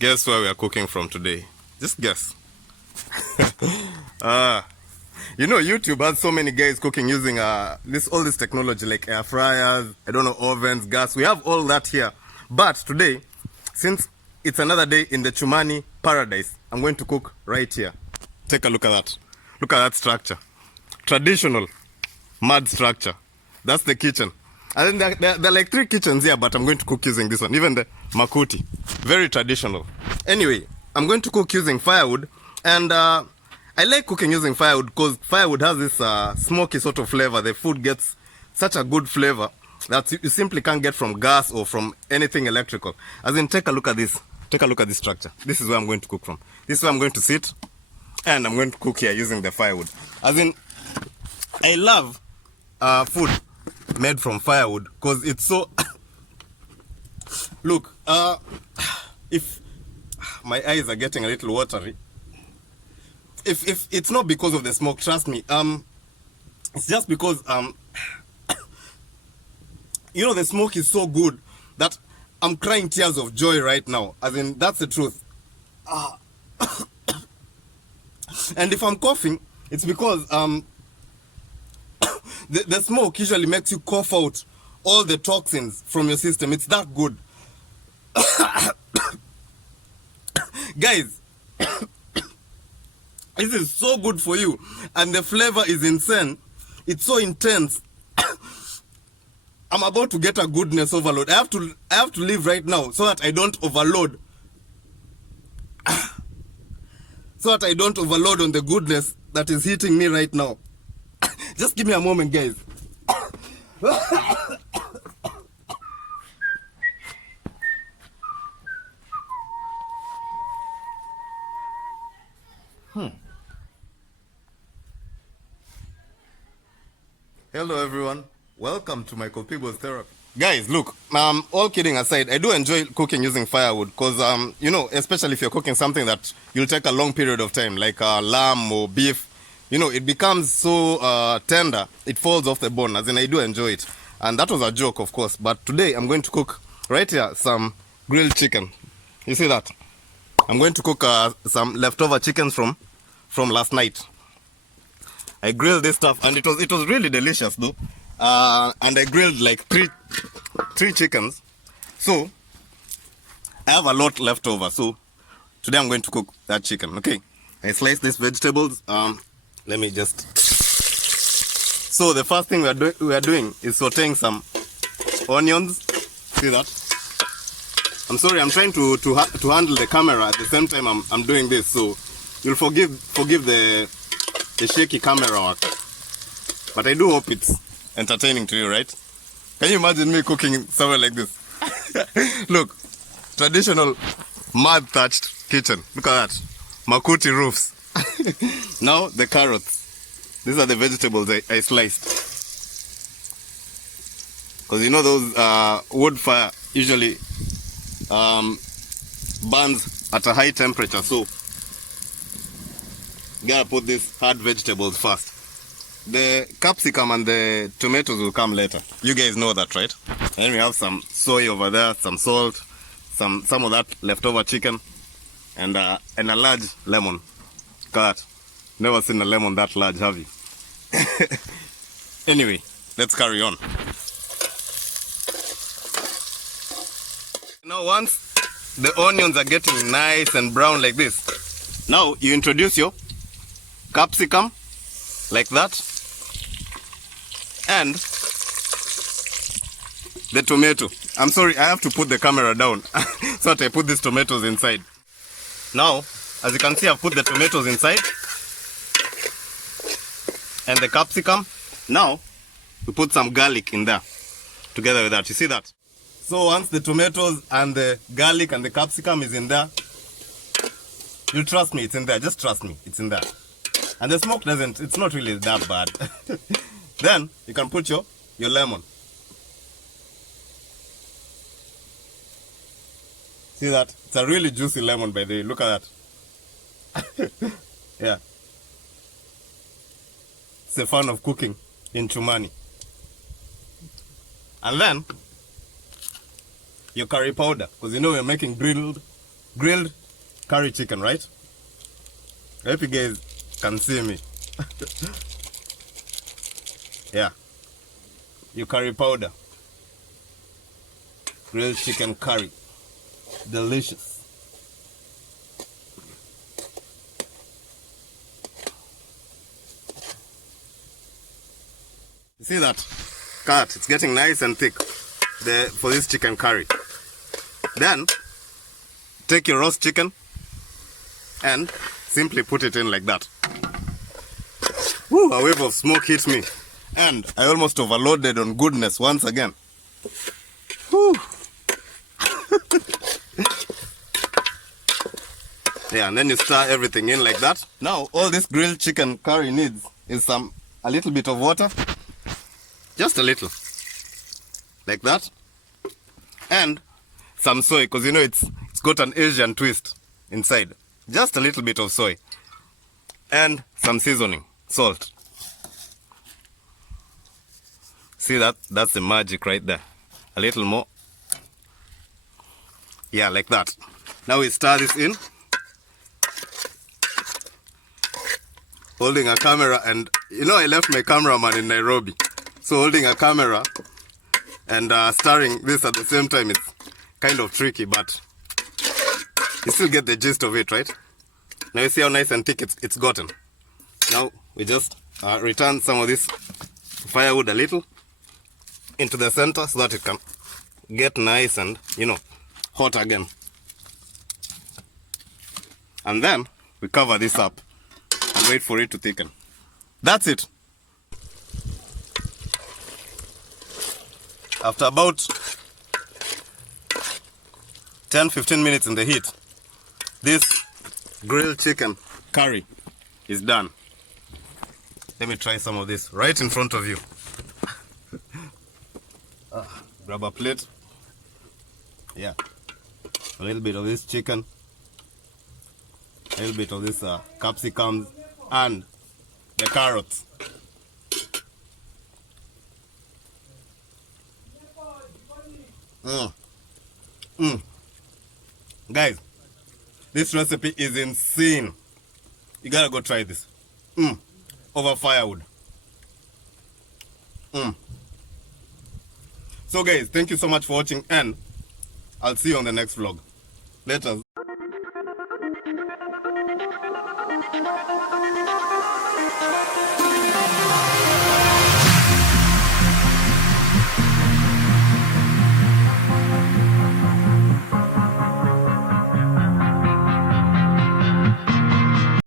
Guess where we are cooking from today? Just guess. YouTube has so many guys cooking using all this technology like air fryers, I don't know, ovens, gas. We have all that here. But today, since it's another day in the Chumani paradise, I'm going to cook right here. Take a look at that. Look at that structure. Traditional mud structure. That's the kitchen. And then there are like 3 kitchens here, but I'm going to cook using this one. Even the makuti. Very traditional. Anyway, I'm going to cook using firewood. And I like cooking using firewood because firewood has this smoky sort of flavor. The food gets such a good flavor that you simply can't get from gas or from anything electrical. As in, take a look at this. Take a look at this structure. This is where I'm going to cook from. This is where I'm going to sit. And I'm going to cook here using the firewood. As in, I love food made from firewood because it's so... Look, if my eyes are getting a little watery, if it's not because of the smoke, trust me, it's just because the smoke is so good that I'm crying tears of joy right now. As in, that's the truth. And if I'm coughing, it's because the smoke usually makes you cough out all the toxins from your system. It's that good. Guys, this is so good for you. And the flavor is insane. It's so intense. I'm about to get a goodness overload. I have to leave right now so that I don't overload. So that I don't overload on the goodness that is hitting me right now. Just give me a moment, guys. Hello everyone, welcome to my Pibo's therapy. Guys, look, all kidding aside, I do enjoy cooking using firewood because, especially if you're cooking something that you'll take a long period of time, like lamb or beef, it becomes so tender, it falls off the bone, as in I do enjoy it. And that was a joke, of course, but today I'm going to cook, right here, some grilled chicken. You see that? I'm going to cook some leftover chickens from last night. I grilled this stuff, and it was really delicious, though. And I grilled like three chickens. So I have a lot left over. So today I'm going to cook that chicken. Okay. I sliced these vegetables. Let me just. So the first thing we are doing is sauteing some onions. See that? I'm sorry. I'm trying to handle the camera at the same time I'm doing this. So you'll forgive the shaky camera work. But I do hope it's entertaining to you, right? Can you imagine me cooking somewhere like this? Look, traditional mud thatched kitchen. Look at that. Makuti roofs. Now the carrots. These are the vegetables I sliced. Because those wood fire usually burns at a high temperature. So you gotta put these hard vegetables first. The capsicum and the tomatoes will come later. You guys know that, right? And then we have some soy over there, some salt, some of that leftover chicken, and a large lemon. Look at that. Never seen a lemon that large, have you? Anyway, let's carry on. Now, once the onions are getting nice and brown like this, now you introduce your capsicum like that, and the tomato. I'm sorry, I have to put the camera down so that I put these tomatoes inside. Now, as you can see, I've put the tomatoes inside and the capsicum. Now, we put some garlic in there together with that. You see that? So once the tomatoes and the garlic and the capsicum is in there, you trust me, it's in there. Just trust me, it's in there. And the smoke it's not really that bad. Then you can put your lemon. See that? It's a really juicy lemon, by the way. Look at that. Yeah. It's a fun of cooking in Chumani. And then your curry powder, because we're making grilled curry chicken, right? I hope you guys can see me. Yeah. Your curry powder. Grilled chicken curry. Delicious. You see that? Cut. It's getting nice and thick for this chicken curry. Then, take your roast chicken and simply put it in like that. Woo, a wave of smoke hit me. And I almost overloaded on goodness once again. Woo. Yeah, and then you stir everything in like that. Now, all this grilled chicken curry needs is a little bit of water. Just a little. Like that. And some soy, because you know it's got an Asian twist inside. Just a little bit of soy. And some seasoning. Salt. See that? That's the magic right there. A little more. Yeah, like that. Now we stir this in. Holding a camera, and you know I left my cameraman in Nairobi. So holding a camera and stirring this at the same time is kind of tricky, but you still get the gist of it, right? Now you see how nice and thick it's gotten. Now we just return some of this firewood a little into the center so that it can get nice and, you know, hot again. And then we cover this up and wait for it to thicken. That's it. After about 10-15 minutes in the heat, this grilled chicken curry is done. Let me try some of this right in front of you. Grab a plate. Yeah. A little bit of this chicken. A little bit of this capsicums and the carrots. Guys, this recipe is insane. You gotta go try this. Over firewood. So guys, thank you so much for watching, and I'll see you on the next vlog. Later.